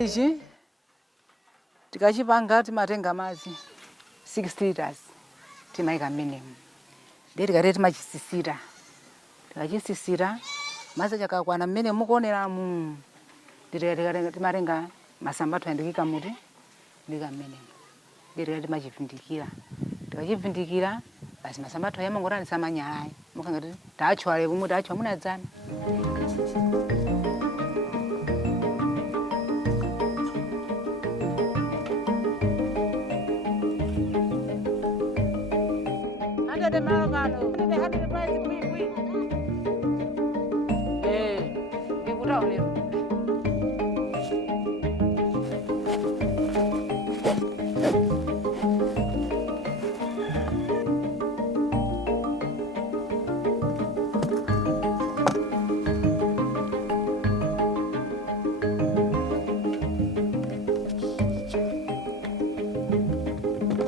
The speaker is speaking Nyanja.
Ichi tikachipanga timatenga madzi 6 liters timaika minimum ndetikati timachisisira tikachisisira madzi achakakwana mmene mukuoneramu ndetikati timatenga masamba tuyandikika muti ndika minimum ndetikati timachivindikira tikachivindikira basi masamba tuyamangotani samanyalayi mukangati tachwale kumwe tachwa munadzana. The Maravano, they had the price of we. Eh, they would only.